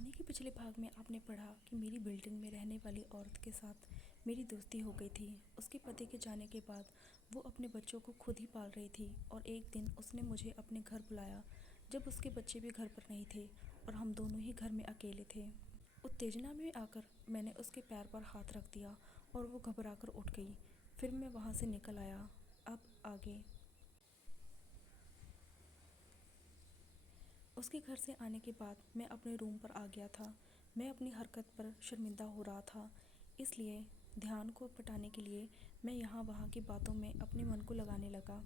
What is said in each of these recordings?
कहानी के पिछले भाग में आपने पढ़ा कि मेरी बिल्डिंग में रहने वाली औरत के साथ मेरी दोस्ती हो गई थी। उसके पति के जाने के बाद वो अपने बच्चों को खुद ही पाल रही थी और एक दिन उसने मुझे अपने घर बुलाया जब उसके बच्चे भी घर पर नहीं थे और हम दोनों ही घर में अकेले थे। उत्तेजना में आकर मैंने उसके पैर पर हाथ रख दिया और वो घबराकर उठ गई। फिर मैं वहाँ से निकल आया। अब आगे। उसके घर से आने के बाद मैं अपने रूम पर आ गया था। मैं अपनी हरकत पर शर्मिंदा हो रहा था, इसलिए ध्यान को पटाने के लिए मैं यहाँ वहाँ की बातों में अपने मन को लगाने लगा।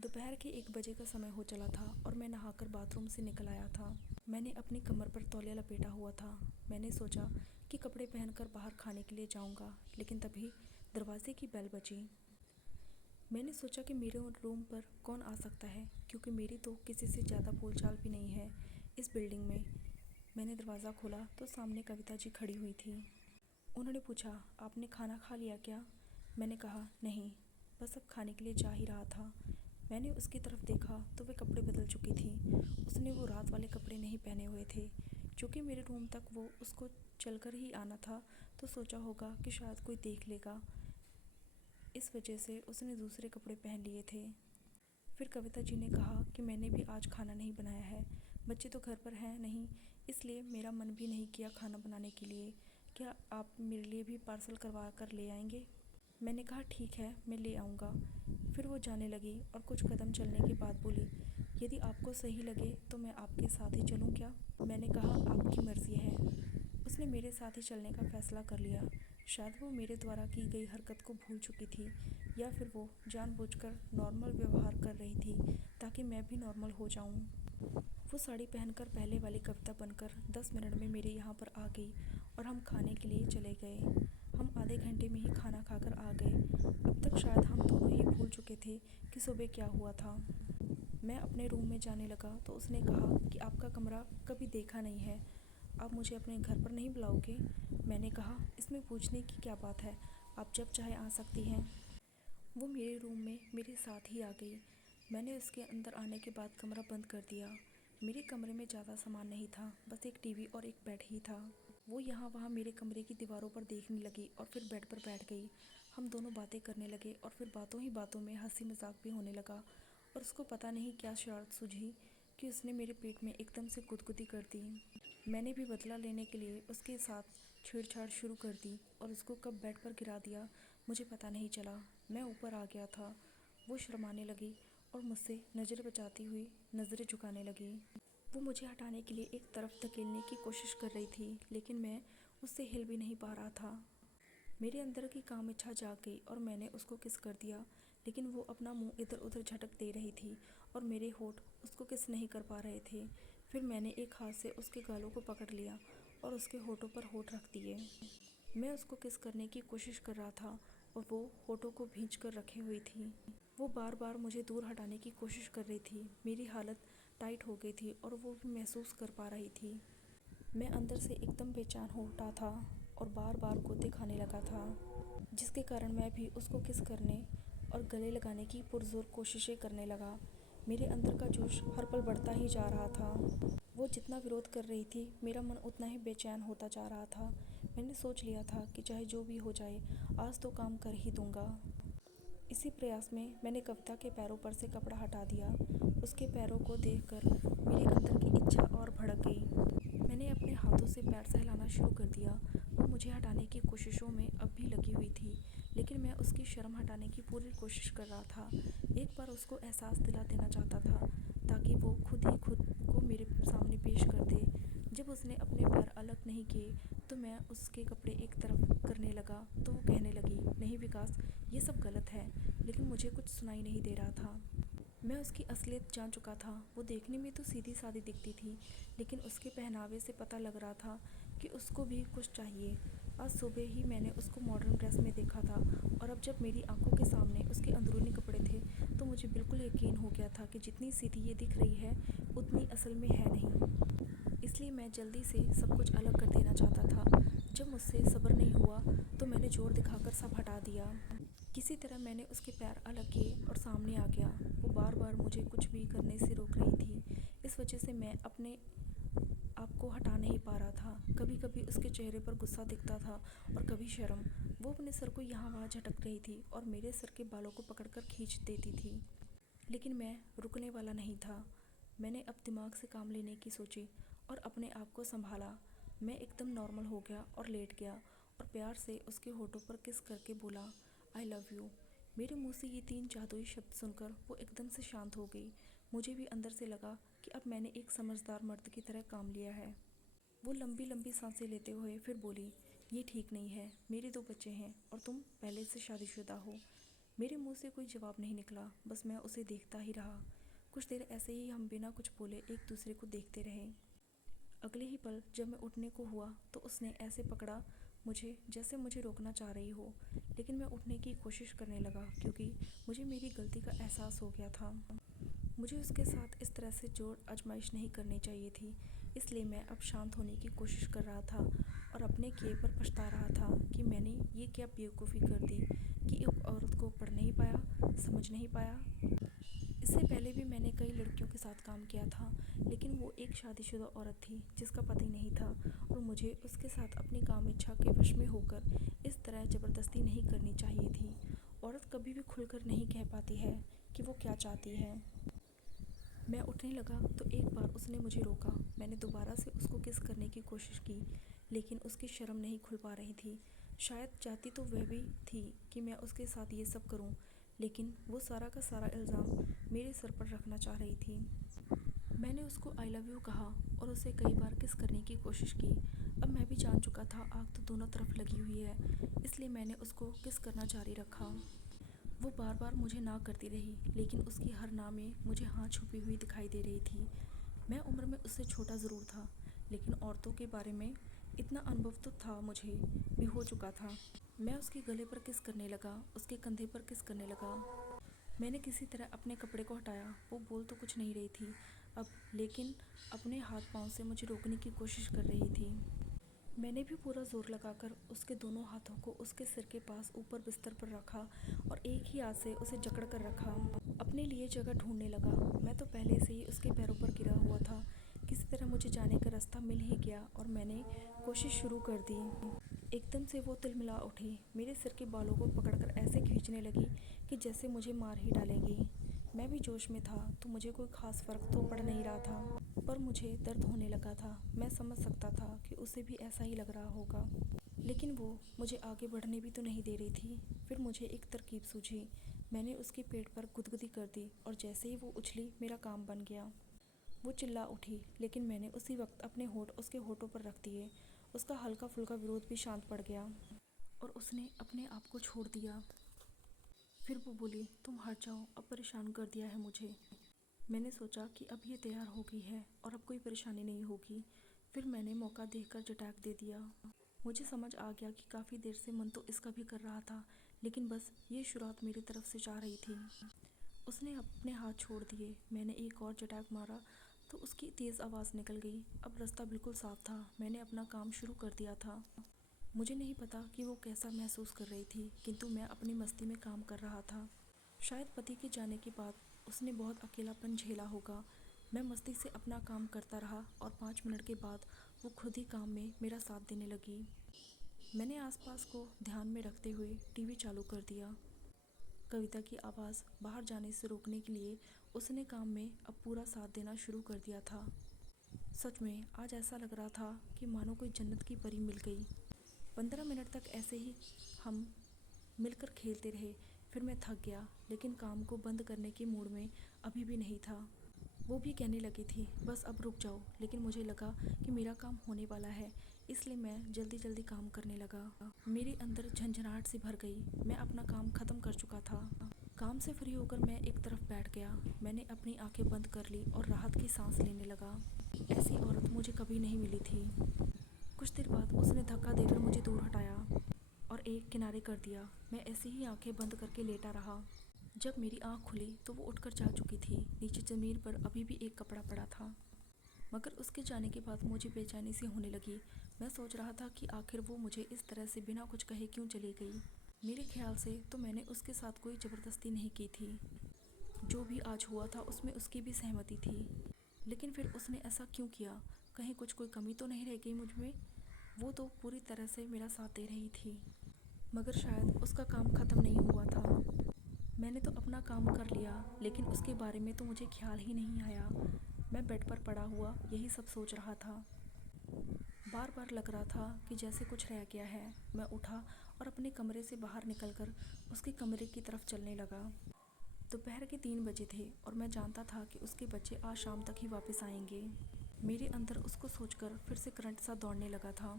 दोपहर के 1 बजे का समय हो चला था और मैं नहाकर बाथरूम से निकल आया था। मैंने अपनी कमर पर तौलिया लपेटा हुआ था। मैंने सोचा कि कपड़े पहनकर बाहर खाने के लिए जाऊँगा, लेकिन तभी दरवाजे की बेल बजी। मैंने सोचा कि मेरे रूम पर कौन आ सकता है, क्योंकि मेरी तो किसी से ज़्यादा बोलचाल भी नहीं है इस बिल्डिंग में। मैंने दरवाज़ा खोला तो सामने कविता जी खड़ी हुई थी। उन्होंने पूछा, आपने खाना खा लिया क्या? मैंने कहा, नहीं, बस अब खाने के लिए जा ही रहा था। मैंने उसकी तरफ देखा तो वे कपड़े बदल चुकी थी। उसने वो रात वाले कपड़े नहीं पहने हुए थे। चूँकि मेरे रूम तक वो उसको चलकर ही आना था, तो सोचा होगा कि शायद कोई देख लेगा, इस वजह से उसने दूसरे कपड़े पहन लिए थे। फिर कविता जी ने कहा कि मैंने भी आज खाना नहीं बनाया है। बच्चे तो घर पर हैं नहीं, इसलिए मेरा मन भी नहीं किया खाना बनाने के लिए। क्या आप मेरे लिए भी पार्सल करवा कर ले आएंगे? मैंने कहा, ठीक है, मैं ले आऊँगा। फिर वो जाने लगी और कुछ कदम चलने के बाद बोली, यदि आपको सही लगे तो मैं आपके साथ ही चलूँ क्या? मैंने कहा, आपकी मर्ज़ी है। उसने मेरे साथ ही चलने का फ़ैसला कर लिया। शायद वो मेरे द्वारा की गई हरकत को भूल चुकी थी, या फिर वो जानबूझकर नॉर्मल व्यवहार कर रही थी ताकि मैं भी नॉर्मल हो जाऊं। वो साड़ी पहनकर पहले वाली कविता बनकर 10 मिनट में मेरे यहाँ पर आ गई और हम खाने के लिए चले गए। हम आधे घंटे में ही खाना खाकर आ गए। अब तक शायद हम दोनों ही भूल चुके थे कि सुबह क्या हुआ था। मैं अपने रूम में जाने लगा तो उसने कहा कि आपका कमरा कभी देखा नहीं है, आप मुझे अपने घर पर नहीं बुलाओगे? मैंने कहा, इसमें पूछने की क्या बात है, आप जब चाहे आ सकती हैं। वो मेरे रूम में मेरे साथ ही आ गई। मैंने उसके अंदर आने के बाद कमरा बंद कर दिया। मेरे कमरे में ज़्यादा सामान नहीं था, बस एक टीवी और एक बेड ही था। वो यहाँ वहाँ मेरे कमरे की दीवारों पर देखने लगी और फिर बेड पर बैठ गई। हम दोनों बातें करने लगे और फिर बातों ही बातों में हंसी मजाक भी होने लगा। और उसको पता नहीं क्या शरारत सूझी कि उसने मेरे पेट में एकदम से गुदगुदी कर दी। मैंने भी बदला लेने के लिए उसके साथ छेड़छाड़ शुरू कर दी और उसको कब बेड पर गिरा दिया मुझे पता नहीं चला। मैं ऊपर आ गया था। वो शर्माने लगी और मुझसे नज़र बचाती हुई नज़रें झुकाने लगी। वो मुझे हटाने के लिए एक तरफ धकेलने की कोशिश कर रही थी, लेकिन मैं उससे हिल भी नहीं पा रहा था। मेरे अंदर की काम इच्छा जाग गई और मैंने उसको किस कर दिया, लेकिन वो अपना मुंह इधर उधर झटक दे रही थी और मेरे होंठ उसको किस नहीं कर पा रहे थे। फिर मैंने एक हाथ से उसके गालों को पकड़ लिया और उसके होठों पर होठ रख दिए। मैं उसको किस करने की कोशिश कर रहा था और वो होठों को भींच कर रखे हुई थी। वो बार बार मुझे दूर हटाने की कोशिश कर रही थी। मेरी हालत टाइट हो गई थी और वो भी महसूस कर पा रही थी। मैं अंदर से एकदम बेचैन हो उठा था और बार बार गोते खाने लगा था, जिसके कारण मैं भी उसको किस करने और गले लगाने की पुरजोर कोशिशें करने लगा। मेरे अंदर का जोश हर पल बढ़ता ही जा रहा था। वो जितना विरोध कर रही थी, मेरा मन उतना ही बेचैन होता जा रहा था। मैंने सोच लिया था कि चाहे जो भी हो जाए, आज तो काम कर ही दूंगा। इसी प्रयास में मैंने कविता के पैरों पर से कपड़ा हटा दिया। उसके पैरों को देखकर मेरे अंदर की इच्छा और भड़क गई। मैंने अपने हाथों से पैर सहलाना शुरू कर दिया। वो मुझे हटाने की कोशिशों में अब भी लगी हुई थी, लेकिन मैं उसकी शर्म हटाने की पूरी कोशिश कर रहा था। एक बार उसको एहसास दिला देना चाहता था, ताकि वो खुद ही खुद को मेरे सामने पेश कर दे। जब उसने अपने पैर अलग नहीं किए तो मैं उसके कपड़े एक तरफ करने लगा तो वो कहने लगी, नहीं विकास, ये सब गलत है। लेकिन मुझे कुछ सुनाई नहीं दे रहा था। मैं उसकी असलियत जान चुका था। वो देखने में तो सीधी सादी दिखती थी, लेकिन उसके पहनावे से पता लग रहा था कि उसको भी कुछ चाहिए। आज सुबह ही मैंने उसको मॉडर्न ड्रेस में देखा था और अब जब मेरी आंखों के सामने उसके अंदरूनी कपड़े थे तो मुझे बिल्कुल यकीन हो गया था कि जितनी सीधी ये दिख रही है उतनी असल में है नहीं। इसलिए मैं जल्दी से सब कुछ अलग कर देना चाहता था। जब मुझसे सब्र नहीं हुआ तो मैंने जोर दिखाकर सब हटा दिया। किसी तरह मैंने उसके पैर अलग किए और सामने आ गया। वो बार बार मुझे कुछ भी करने से रोक रही थी। इस वजह से मैं अपने आपको हटा नहीं पा रहा था। कभी कभी उसके चेहरे पर गुस्सा दिखता था और कभी शर्म। वो अपने सर को यहाँ वहाँ झटक रही थी और मेरे सर के बालों को पकड़कर खींच देती थी। लेकिन मैं रुकने वाला नहीं था। मैंने अब दिमाग से काम लेने की सोची और अपने आप को संभाला। मैं एकदम नॉर्मल हो गया और लेट गया और प्यार से उसके होठों पर किस करके बोला, आई लव यू। मेरे मुंह से ये 3 जादुई शब्द सुनकर वो एकदम से शांत हो गई। मुझे भी अंदर से लगा कि अब मैंने एक समझदार मर्द की तरह काम लिया है। वो लंबी लंबी सांसें लेते हुए फिर बोली, ये ठीक नहीं है, मेरे 2 बच्चे हैं और तुम पहले से शादीशुदा हो। मेरे मुंह से कोई जवाब नहीं निकला, बस मैं उसे देखता ही रहा। कुछ देर ऐसे ही हम बिना कुछ बोले एक दूसरे को देखते रहे। अगले ही पल जब मैं उठने को हुआ तो उसने ऐसे पकड़ा मुझे जैसे मुझे रोकना चाह रही हो। लेकिन मैं उठने की कोशिश करने लगा क्योंकि मुझे मेरी गलती का एहसास हो गया था। मुझे उसके साथ इस तरह से जोर आजमाइश नहीं करनी चाहिए थी। इसलिए मैं अब शांत होने की कोशिश कर रहा था और अपने किए पर पछता रहा था कि मैंने ये क्या बेवकूफ़ी कर दी कि एक औरत को पढ़ नहीं पाया, समझ नहीं पाया। इससे पहले भी मैंने कई लड़कियों के साथ काम किया था, लेकिन वो एक शादीशुदा औरत थी जिसका पति नहीं था और मुझे उसके साथ अपनी काम इच्छा के वश में होकर इस तरह ज़बरदस्ती नहीं करनी चाहिए थी। औरत कभी भी खुलकर नहीं कह पाती है कि वो क्या चाहती है। मैं उठने लगा तो एक बार उसने मुझे रोका। मैंने दोबारा से उसको किस करने की कोशिश की, लेकिन उसकी शर्म नहीं खुल पा रही थी। शायद चाहती तो वह भी थी कि मैं उसके साथ ये सब करूं, लेकिन वो सारा का सारा इल्ज़ाम मेरे सर पर रखना चाह रही थी। मैंने उसको आई लव यू कहा और उसे कई बार किस करने की कोशिश की। अब मैं भी जान चुका था आग तो दोनों तरफ लगी हुई है, इसलिए मैंने उसको किस करना जारी रखा। वो बार बार मुझे ना करती रही, लेकिन उसकी हर ना में मुझे हाँ छुपी हुई दिखाई दे रही थी। मैं उम्र में उससे छोटा ज़रूर था, लेकिन औरतों के बारे में इतना अनुभव तो था, मुझे भी हो चुका था। मैं उसके गले पर किस करने लगा, उसके कंधे पर किस करने लगा। मैंने किसी तरह अपने कपड़े को हटाया। वो बोल तो कुछ नहीं रही थी अब, लेकिन अपने हाथ पांव से मुझे रोकने की कोशिश कर रही थी। मैंने भी पूरा जोर लगाकर उसके दोनों हाथों को उसके सिर के पास ऊपर बिस्तर पर रखा और एक ही हाथ से उसे जकड़ कर रखा। अपने लिए जगह ढूंढने लगा। मैं तो पहले से ही उसके पैरों पर गिरा हुआ था। किसी तरह मुझे जाने का रास्ता मिल ही गया और मैंने कोशिश शुरू कर दी। एकदम से वो तिलमिला उठी, मेरे सिर के बालों को पकड़कर ऐसे खींचने लगी कि जैसे मुझे मार ही डालेगी। मैं भी जोश में था तो मुझे कोई खास फर्क तो पड़ नहीं रहा था, पर मुझे दर्द होने लगा था। मैं समझ सकता था कि उसे भी ऐसा ही लग रहा होगा, लेकिन वो मुझे आगे बढ़ने भी तो नहीं दे रही थी। फिर मुझे एक तरकीब सूझी। मैंने उसके पेट पर गुदगुदी कर दी और जैसे ही वो उछली मेरा काम बन गया। वो चिल्ला उठी, लेकिन मैंने उसी वक्त अपने होठ उसके होठों पर रख दिए। उसका हल्का फुल्का विरोध भी शांत पड़ गया और उसने अपने आप को छोड़ दिया। फिर वो बोली, तुम हट जाओ, अब परेशान कर दिया है मुझे। मैंने सोचा कि अब ये तैयार हो गई है और अब कोई परेशानी नहीं होगी। फिर मैंने मौका देखकर झटाक दे दिया। मुझे समझ आ गया कि काफ़ी देर से मन तो इसका भी कर रहा था, लेकिन बस ये शुरुआत मेरी तरफ से चाह रही थी। उसने अपने हाथ छोड़ दिए। मैंने एक और झटाक मारा तो उसकी तेज़ आवाज़ निकल गई। अब रास्ता बिल्कुल साफ था। मैंने अपना काम शुरू कर दिया था। मुझे नहीं पता कि वो कैसा महसूस कर रही थी, किंतु मैं अपनी मस्ती में काम कर रहा था। शायद पति के जाने के बाद उसने बहुत अकेलापन झेला होगा। मैं मस्ती से अपना काम करता रहा और 5 मिनट के बाद वो खुद ही काम में मेरा साथ देने लगी। मैंने आसपास को ध्यान में रखते हुए टीवी चालू कर दिया। कविता की आवाज़ बाहर जाने से रोकने के लिए उसने काम में अब पूरा साथ देना शुरू कर दिया था। सच में आज ऐसा लग रहा था कि मानो कोई जन्नत की परी मिल गई। 15 मिनट तक ऐसे ही हम मिलकर खेलते रहे। फिर मैं थक गया, लेकिन काम को बंद करने के मूड में अभी भी नहीं था। वो भी कहने लगी थी, बस अब रुक जाओ, लेकिन मुझे लगा कि मेरा काम होने वाला है, इसलिए मैं जल्दी जल्दी काम करने लगा। मेरे अंदर झंझनाहट सी भर गई। मैं अपना काम ख़त्म कर चुका था। काम से फ्री होकर मैं एक तरफ बैठ गया। मैंने अपनी आंखें बंद कर ली और राहत की सांस लेने लगा। ऐसी औरत मुझे कभी नहीं मिली थी। कुछ देर बाद उसने धक्का देकर मुझे दूर हटाया और एक किनारे कर दिया। मैं ऐसे ही आंखें बंद करके लेटा रहा। जब मेरी आंख खुली तो वो उठकर जा चुकी थी। नीचे ज़मीन पर अभी भी एक कपड़ा पड़ा था, मगर उसके जाने के बाद मुझे बेचैनी सी होने लगी। मैं सोच रहा था कि आखिर वो मुझे इस तरह से बिना कुछ कहे क्यों चली गई। मेरे ख्याल से तो मैंने उसके साथ कोई ज़बरदस्ती नहीं की थी। जो भी आज हुआ था उसमें उसकी भी सहमति थी, लेकिन फिर उसने ऐसा क्यों किया? कहीं कोई कमी तो नहीं रह गई मुझ में। वो तो पूरी तरह से मेरा साथ दे रही थी, मगर शायद उसका काम ख़त्म नहीं हुआ था। मैंने तो अपना काम कर लिया, लेकिन उसके बारे में तो मुझे ख्याल ही नहीं आया। मैं बेड पर पड़ा हुआ यही सब सोच रहा था। बार बार लग रहा था कि जैसे कुछ रह गया है। मैं उठा और अपने कमरे से बाहर निकलकर उसके कमरे की तरफ चलने लगा। दोपहर के 3 बजे थे और मैं जानता था कि उसके बच्चे आज शाम तक ही वापस आएंगे। मेरे अंदर उसको सोचकर फिर से करंट सा दौड़ने लगा था।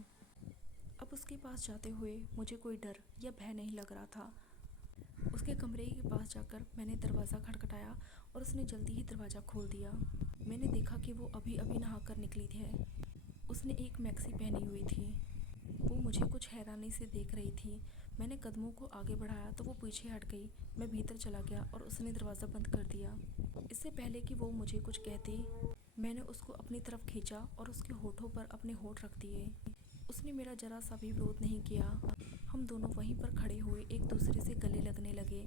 अब उसके पास जाते हुए मुझे कोई डर या भय नहीं लग रहा था। उसके कमरे के पास जाकर मैंने दरवाज़ा खटखटाया और उसने जल्दी ही दरवाज़ा खोल दिया। मैंने देखा कि वो अभी अभी नहाकर निकली थी। उसने एक मैक्सी पहनी हुई थी। वो मुझे कुछ हैरानी से देख रही थी। मैंने कदमों को आगे बढ़ाया तो वो पीछे हट गई। मैं भीतर चला गया और उसने दरवाज़ा बंद कर दिया। इससे पहले कि वो मुझे कुछ कहती, मैंने उसको अपनी तरफ खींचा और उसके होठों पर अपने होठ रख दिए। उसने मेरा जरा सा भी विरोध नहीं किया। हम दोनों वहीं पर खड़े हुए एक दूसरे से गले लगने लगे।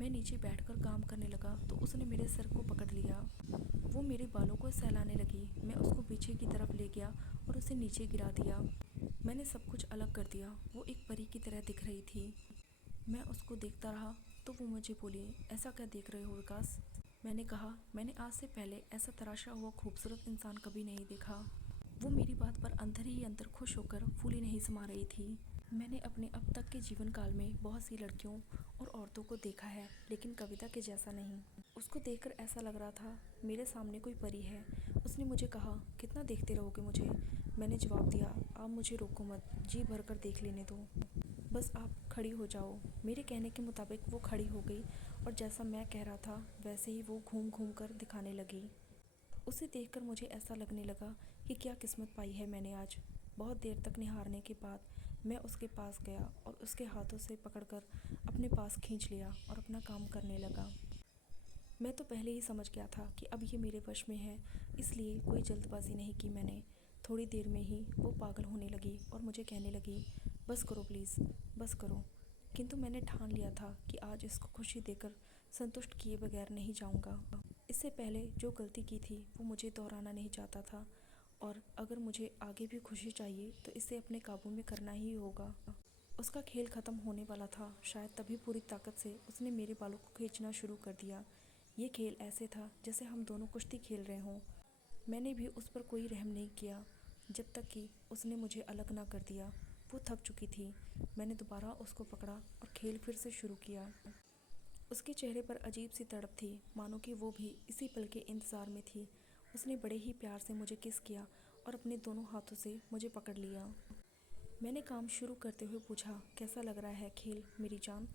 मैं नीचे बैठकर काम करने लगा तो उसने मेरे सर को पकड़ लिया। वो मेरे बालों को सहलाने लगी। मैं उसको पीछे की तरफ ले गया और उसे नीचे गिरा दिया। मैंने सब कुछ अलग कर दिया। वो एक परी की तरह दिख रही थी। मैं उसको देखता रहा तो वो मुझे बोली, ऐसा क्या देख रहे हो विकास? मैंने कहा, मैंने आज से पहले ऐसा तराशा हुआ खूबसूरत इंसान कभी नहीं देखा। वो मेरी बात पर अंदर ही अंदर खुश होकर फूली नहीं समा रही थी। मैंने अपने अब तक के जीवन काल में बहुत सी लड़कियों और औरतों को देखा है, लेकिन कविता के जैसा नहीं। उसको देखकर ऐसा लग रहा था मेरे सामने कोई परी है। उसने मुझे कहा, कितना देखते रहोगे मुझे? मैंने जवाब दिया, आप मुझे रोको मत, जी भर कर देख लेने दो। बस आप खड़ी हो जाओ। मेरे कहने के मुताबिक वो खड़ी हो गई और जैसा मैं कह रहा था वैसे ही वो घूम घूम कर दिखाने लगी। उसे देखकर मुझे ऐसा लगने लगा कि क्या किस्मत पाई है मैंने आज। बहुत देर तक निहारने के बाद मैं उसके पास गया और उसके हाथों से पकड़कर अपने पास खींच लिया और अपना काम करने लगा। मैं तो पहले ही समझ गया था कि अब ये मेरे वश में है, इसलिए कोई जल्दबाजी नहीं की मैंने। थोड़ी देर में ही वो पागल होने लगी और मुझे कहने लगी, बस करो प्लीज़, बस करो। किंतु मैंने ठान लिया था कि आज इसको खुशी देकर संतुष्ट किए बगैर नहीं जाऊंगा। इससे पहले जो गलती की थी वो मुझे दोहराना नहीं चाहता था, और अगर मुझे आगे भी खुशी चाहिए तो इसे अपने काबू में करना ही होगा। उसका खेल ख़त्म होने वाला था। शायद तभी पूरी ताकत से उसने मेरे बालों को खींचना शुरू कर दिया। ये खेल ऐसे था जैसे हम दोनों कुश्ती खेल रहे हों। मैंने भी उस पर कोई रहम नहीं किया जब तक कि उसने मुझे अलग ना कर दिया। वो थक चुकी थी। मैंने दोबारा उसको पकड़ा और खेल फिर से शुरू किया। उसके चेहरे पर अजीब सी तड़प थी, मानो कि वो भी इसी पल के इंतज़ार में थी। उसने बड़े ही प्यार से मुझे किस किया और अपने दोनों हाथों से मुझे पकड़ लिया। मैंने काम शुरू करते हुए पूछा, कैसा लग रहा है खेल मेरी जान?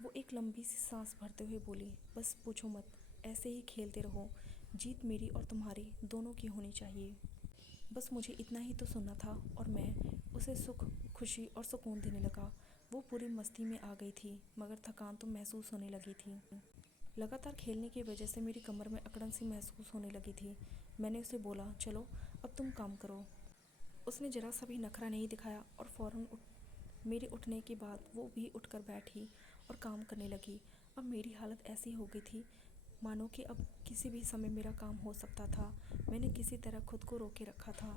वो एक लंबी सी सांस भरते हुए बोली, बस पूछो मत, ऐसे ही खेलते रहो। जीत मेरी और तुम्हारी दोनों की होनी चाहिए। बस मुझे इतना ही तो सुनना था और मैं उसे सुख, खुशी और सुकून देने लगा। वो पूरी मस्ती में आ गई थी, मगर थकान तो महसूस होने लगी थी। लगातार खेलने की वजह से मेरी कमर में अकड़न सी महसूस होने लगी थी। मैंने उसे बोला, चलो अब तुम काम करो। उसने जरा सा भी नखरा नहीं दिखाया और फ़ौरन मेरे उठने के बाद वो भी उठकर बैठी और काम करने लगी। अब मेरी हालत ऐसी हो गई थी मानो कि अब किसी भी समय मेरा काम हो सकता था। मैंने किसी तरह खुद को रोके रखा था।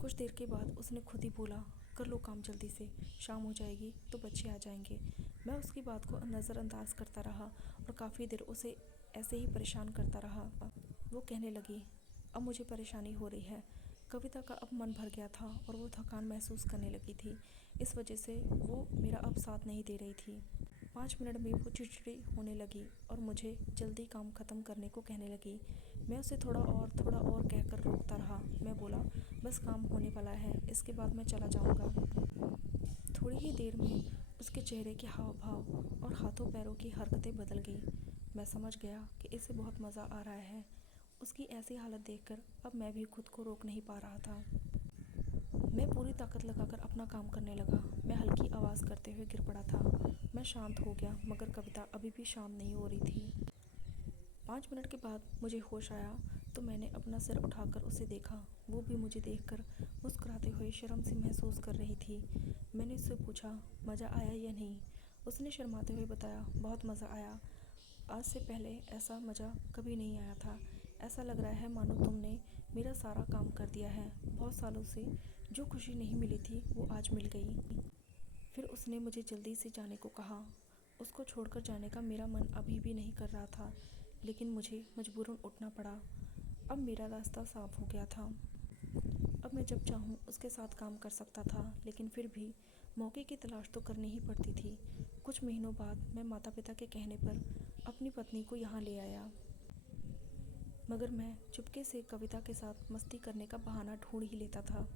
कुछ देर के बाद उसने खुद ही बोला, कर लो काम जल्दी से, शाम हो जाएगी तो बच्चे आ जाएंगे। मैं उसकी बात को नज़रअंदाज करता रहा और काफ़ी देर उसे ऐसे ही परेशान करता रहा। वो कहने लगी, अब मुझे परेशानी हो रही है। कविता का अब मन भर गया था और वो थकान महसूस करने लगी थी। इस वजह से वो मेरा अब साथ नहीं दे रही थी। 5 मिनट में वो चिड़चिड़ी होने लगी और मुझे जल्दी काम ख़त्म करने को कहने लगी। मैं उसे थोड़ा और कहकर रोकता रहा। मैं बोला, बस काम होने वाला है, इसके बाद मैं चला जाऊंगा। थोड़ी ही देर में उसके चेहरे के हाव भाव और हाथों पैरों की हरकतें बदल गई। मैं समझ गया कि इसे बहुत मज़ा आ रहा है। उसकी ऐसी हालत देखकर अब मैं भी खुद को रोक नहीं पा रहा था। मैं पूरी ताकत लगाकर अपना काम करने लगा। मैं हल्की आवाज़ करते हुए गिर पड़ा था। मैं शांत हो गया, मगर कविता अभी भी शांत नहीं हो रही थी। 5 मिनट के बाद मुझे होश आया तो मैंने अपना सिर उठाकर उसे देखा। वो भी मुझे देखकर मुस्कुराते हुए शर्म सी महसूस कर रही थी। मैंने उससे पूछा, मज़ा आया या नहीं? उसने शर्माते हुए बताया, बहुत मज़ा आया। आज से पहले ऐसा मज़ा कभी नहीं आया था। ऐसा लग रहा है मानो तुमने मेरा सारा काम कर दिया है। बहुत सालों से जो खुशी नहीं मिली थी वो आज मिल गई। फिर उसने मुझे जल्दी से जाने को कहा। उसको छोड़कर जाने का मेरा मन अभी भी नहीं कर रहा था, लेकिन मुझे मजबूरन उठना पड़ा। अब मेरा रास्ता साफ हो गया था। अब मैं जब चाहूँ उसके साथ काम कर सकता था, लेकिन फिर भी मौके की तलाश तो करनी ही पड़ती थी। कुछ महीनों बाद मैं माता पिता के कहने पर अपनी पत्नी को यहाँ ले आया, मगर मैं चुपके से कविता के साथ मस्ती करने का बहाना ढूंढ ही लेता था।